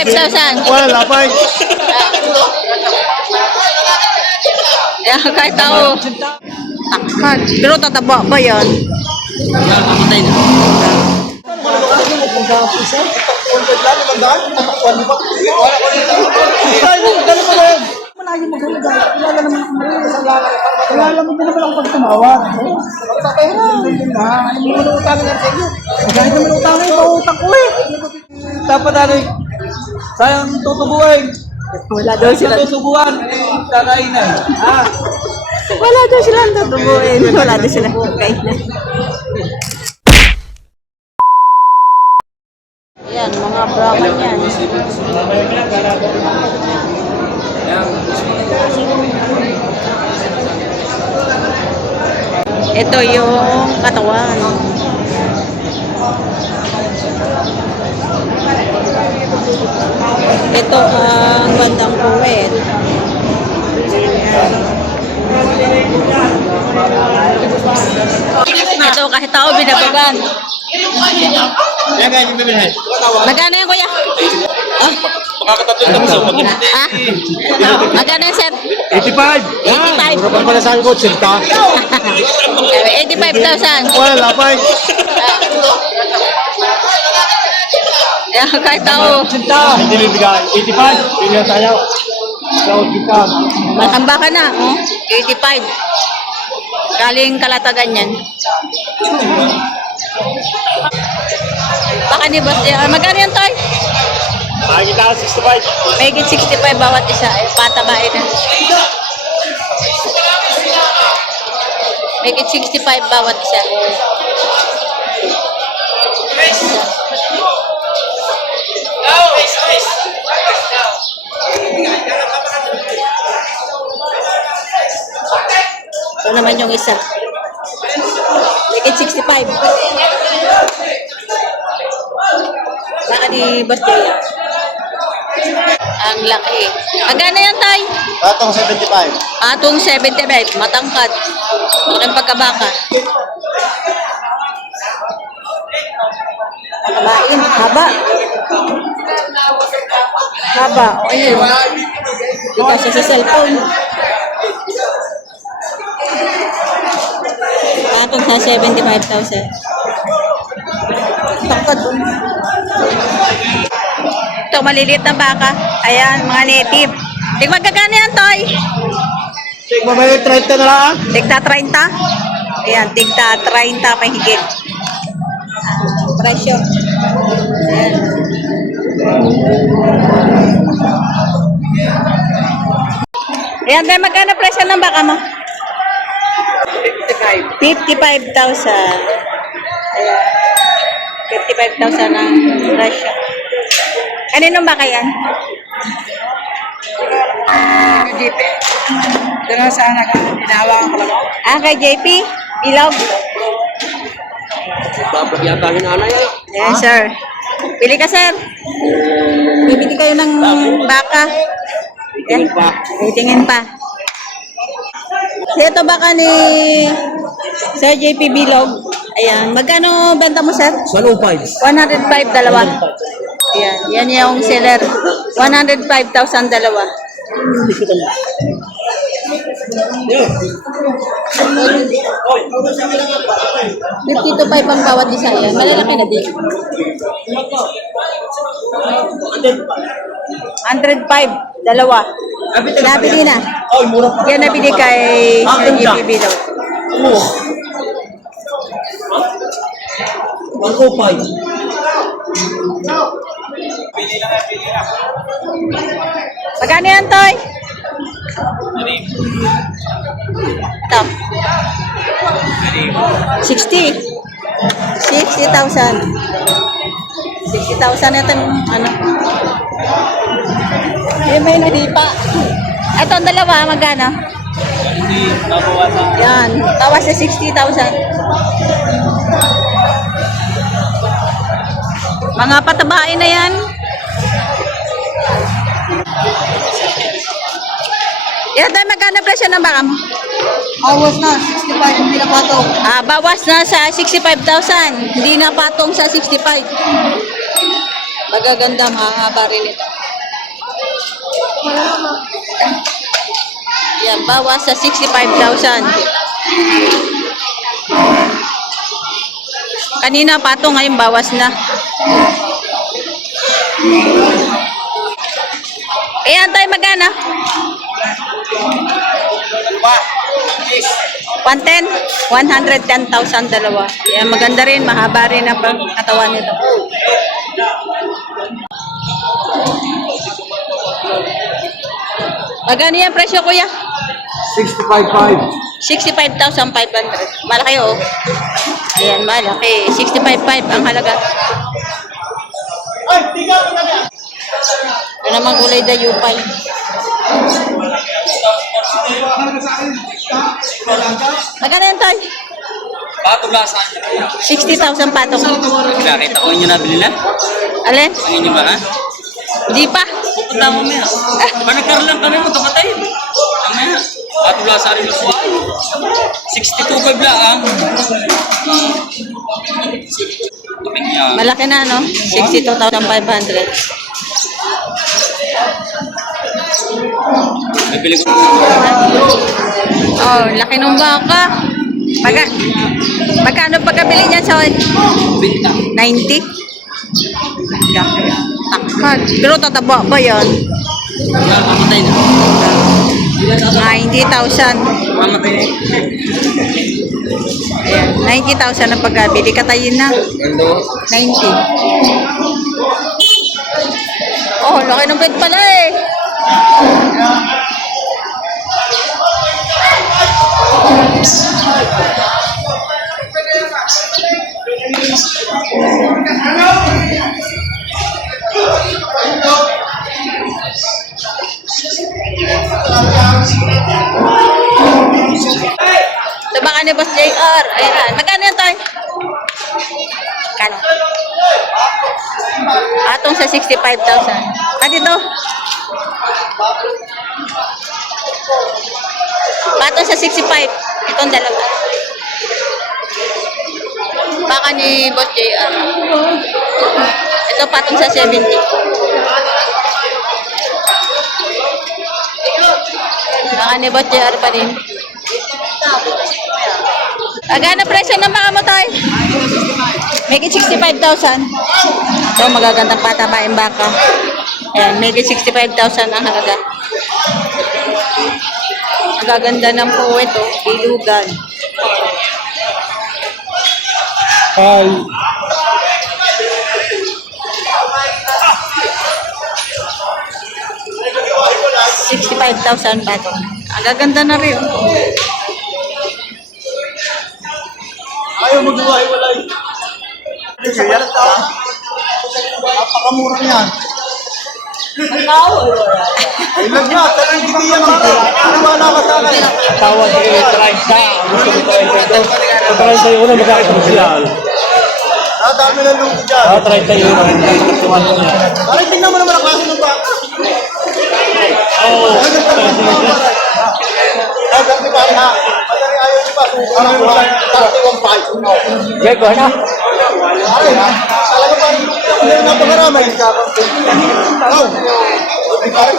85,000. Wala pa. Yan, kahit tao. Takad. Pero tataba ba yan? Kamatay na. Kilala mo din naman ako pag tumawag. Pagkakera. Ano mo na utangin na sa inyo? Kahit naman utangin, pautang ko eh. Dapat ano eh. Sayang tutubuin. Wala daw sila. Tutubuan. Kakainan. Ha? Wala daw sila tutubuin. Wala daw sila kainan. Yan, mga Brahman yan. Ito yung katawan. Ito ang bandang puwet. Ito kahit tao binabagan. Magkano yan, kuya? Ah? Magkano yan, sir? 85. 85. Mura pa pala sa ko, 80. 85,000. Wala pa. Yan, kahit tao. 80. Hindi bibigay. 85. Bigyan tayo. So, kita. Matamba ka na, oh. 85. Galing Kalatagan yan. Baka ni Boss J. Magkano yan, Toy? Makikita 65. May 65 bawat isa. Ay, patabain na. May 65 bawat isa. Ito naman yung isa. May 65. Baka ni Boss J. Ang laki. Magkano yan, Tay? Atong 75. Atong 75. Matangkad. Ang pagkabaka. Pagkabain. Haba. Haba. O yun. Hindi ka siya sa cellphone. Atong sa 75,000. Tangkad. Ito, maliliit na baka. Ayan, mga native. Tig magkagano yan, Toy? Tigma ba yung 30 na lang? Tigta 30? Ayan, tigta 30 pa higit. Presyo. Ayan. Ayan, tayo magkano presyo ng baka mo? 55,000. Ayan. 55,000 ang presyo. Kaninong baka yan? JP. Dala sa anak ginawa ko lang. Ah, kay JP? Bilog? Babagyatahin na yan. Yes, sir. Pili ka, sir. Bibili kayo ng baka. Yan. Titingin pa. So, ito baka ni Sir JP Bilog. Ayan. Magkano benta mo, sir? 105. 105 dalawa. Ayan. Yan yung seller. 105,000 dalawa. 50 to 5 ang bawat isa. Ayan. Malalaki na din. 105 dalawa. Nabili na. Yan nabili kay Sir JP Bilog. 105. Magkano yan, Toy? Ito. 60. 60,000. 60,000 ito ano. Yan may nadipa. Ito ang dalawa, magkano? Yan. Tawas sa 60,000. Mga patabain na yan. Yan tayo magkano presyo ng baka mo? Awas na, 65 hindi na patong. Ah, bawas na sa 65,000. Hindi na patong sa 65. Magaganda, mahaba rin ito. Yan, bawas sa 65,000. Kanina pato, ngayon bawas na. Ayan tayo magana. 110? 110,000 dalawa. Yan, maganda rin, mahaba rin ang katawan nito. Magkano yan presyo, kuya? 65.5. 65,500. Malaki, oh. Ayan, malaki. 65,500 ang halaga. Ito naman gulay da yupay. Magkano yan, Toy? Patulasan. 60,000 patong. Nakita ko inyo nabili na? Alin? Ang inyo ba ha? Di pa. Pupunta mo maya. Managkar lang kami magkapatay. Mamaya. Patulasan rin yung buhay. 62.5 lang. Tupik niya. Malaki na, no? 62,500. Bibili ko. Oh, laki ng baka. Magkano pagkabili niya, Soy? 90? Takad. Pero tataba ba yan? Mamatay na. 90,000. Mamatay na. Ayan, 90,000 ang pagkabili. Katayin na. 90. Oh, laki ng bed pala eh. Tabakan ni Boss JR. Ayan. Magkano yan, Toy? Magkano? Atong sa 65,000. Dito? Patong sa 65. Itong dalawa. Baka ni Boss JR. Ito patong sa 70. Baka ni Boss JR pa rin. Agana presyo ng mga motoy? Make it 65,000. Ito, magagandang patabaing baka. Ayan, make it 65,000 ang halaga. Ang gaganda ng puwet, oh. Ilugan. Hi. $65,000 pa ito. Ang gaganda na rin, oh. Ayaw maghiwa-hiwalay. Napakamura niyan. Ilag na, talagang hindi yan mga. Wala ka sana. Tawad ko yung 30. Gusto ko 30 ito. Sa 30 euro, magkakakomersyal. Dami na lugo dyan. 30 euro, magkakakomersyal ko niya. Parang tingnan mo naman ang klase ng baka. Oo. Dami pa rin ha. Madari ayaw niyo pa. Parang 31.5. Gego, ano? Pare, talaga pa rin napakaramay. Ikaw. Di pare.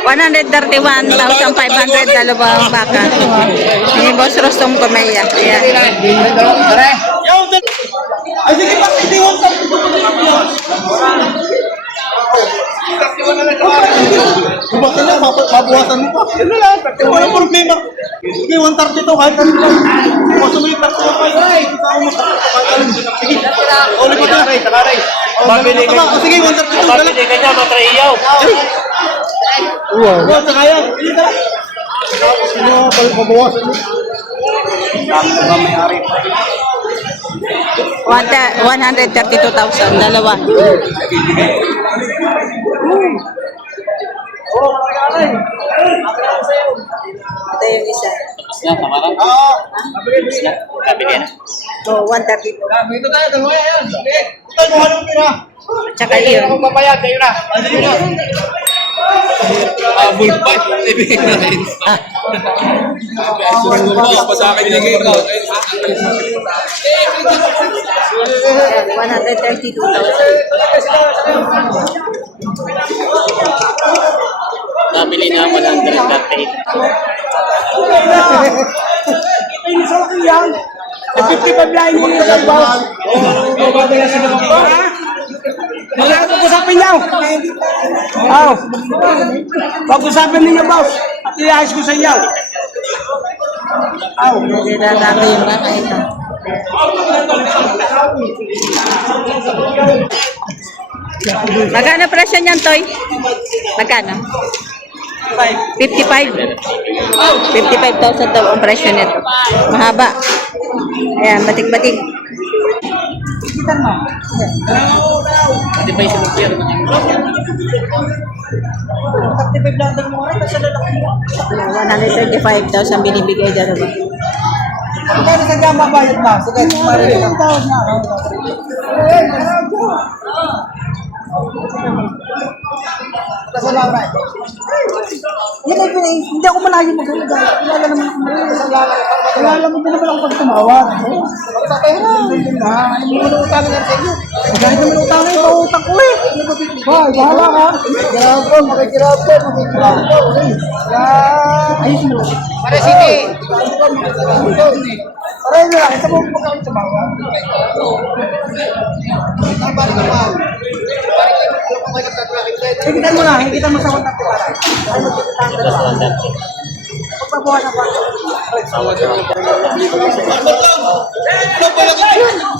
$131,500 dalawang baka. Ni Boss Rostong Kumeya. Ayan. Ay, sige pa, itiwan sa Bubasan na, mabuhasan mo pa. Ano lang, walang problema. Sige, 130 to, kahit ano lang. Buwasan mo yung 30 pa. Sige, ulit mo na. Pabili ka. Sige, 132 ka lang. Pabili ka niya, matraiyaw. Wow, sa kaya. Hindi ka. Ano, pabawasan mo. May-ari pa. 132,000 dalawa. Ito yung isa. Yan, kamaran. Oo. Kabili yan. So, 132. Dito tayo, dalawa yan. Ito, mo halong pira. Tsaka yun. Papayag, kayo na. Abol pa. Ibigay na rin. Pa sa akin binigay ko. 132,000. Nabili na 138. Yung sa laki yan. 55 lang yung mga boss. Pag-usapin niyo. Pag-usapin ninyo, boss. At iayos ko sa inyo. Dadami yung baka ito. Magkano presyo niyan, Toy? Magkano? 55. 55,000 daw ang presyo nito. Mahaba. Ayan, batik-batik. Hindi pa yung sinupir. 135,000 binibigay dalawa. Kaya sa dyan mabayad na. Sige, parang lang. Hindi ako malayo mo. Kilala naman ako. Kilala mo din naman ako pag tumawag. Pagpapera. Ano mo utang na sa inyo? Dahil naman utang na yung pautang ko eh. Hoy, bahala ka. Makikirap ko. Ayos mo. Para sige. Aray na, isa mo magkakit sa bawang. Nabalik naman. Higitan mo na, higitan mo sa 130. Ay, magkikita ang dalawa. Pagpabuhan na ba?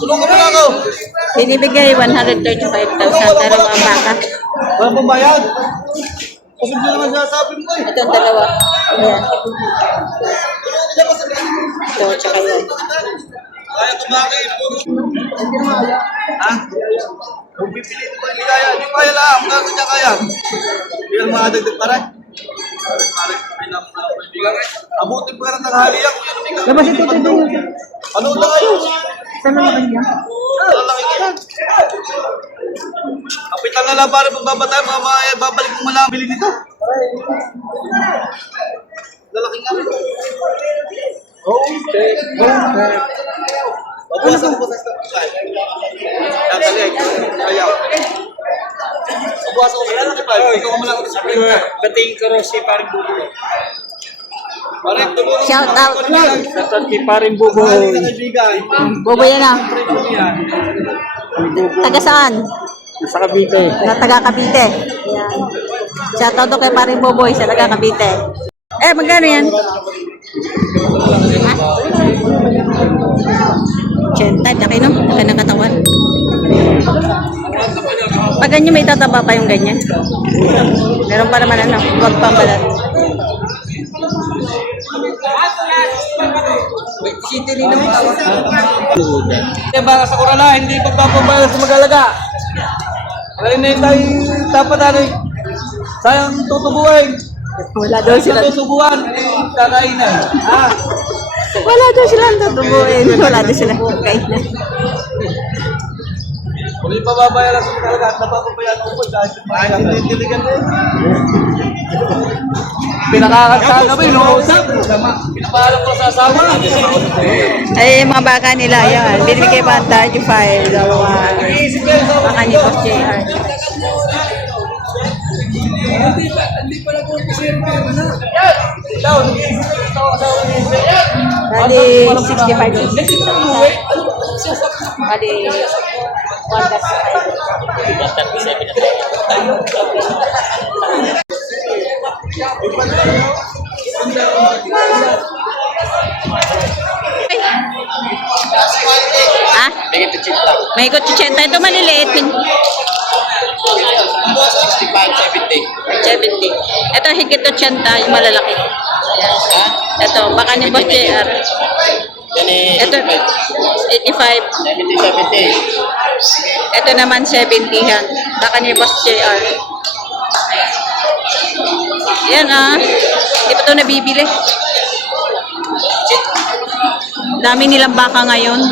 Tulungan mo na ako. Binibigay 135,000 dalawang baka. Walang pambayad. Kasi hindi naman sinasabi mo eh. Itong dalawa. Ayan. Ito, tsaka yan. Kaya kumaki. Ha? Kung pipiliin mo, hindi kaya. Hindi kaya lang. Kaya kanya kaya. Hindi ka makadagdag pa rin. Abutin pa ka ng tanghali yan. Diba si Tito doon? Ano na kayo? Saan na naman yan? Ano lang yan? Kapitan na lang para pagbabatay. Babalik mo malang bili nito. Lalaki nga rin. Okay. Babawasan ko sa stop. Nagaling. Ayaw. Babawasan ko sa stop. Ikaw mo lang sa pinta. Bating ko rin si Paring Buboy. Parang tumulong. Shout out. Shout out kay Paring Buboy. Mahalin na kaibigan. Bobo yan ah. Taga saan? Sa Cavite. Na taga Cavite. Ayan. Shout out kay paring Boboy sa taga Cavite. Eh, magkano yan? Ha? 80, laki no? Laki ng katawan. Pag ganyan may tataba pa yung ganyan. Meron pa naman ano, huwag pang balat. Eh, baka sa kurala, hindi pagpapabayad sa mag-alaga. Ngayon na tayo dapat ano sayang tutubuhin. Wala daw sila. Tutubuhan, kakainan. Ha? Wala daw silang tutubuin. Wala daw silang kainan. Kung hindi pa babayaran sa mag-alaga at napapabayaan ko po dahil sa mga intelligent eh. Pinakakanta kami, no-usap. Pinapahalang ko sa asawa. Ay, yung mga baka nila, yan. Binibigay pa ang 35. Dalawa. Baka ni Boss JR. Bali, 65. Bali, 135. Ah? May ikot 80. Ito maliliit. 65, 70. 70. Ito higit 80, yung malalaki. Ha? Ito, baka ni Boss JR. Yan eh, Ito, 85. 70. Ito naman 70 yan. Baka ni Boss JR. Ayan ah. Hindi pa ito nabibili. Dami nilang baka ngayon.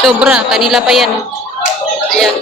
Sobra. Kanila pa yan. Ayan.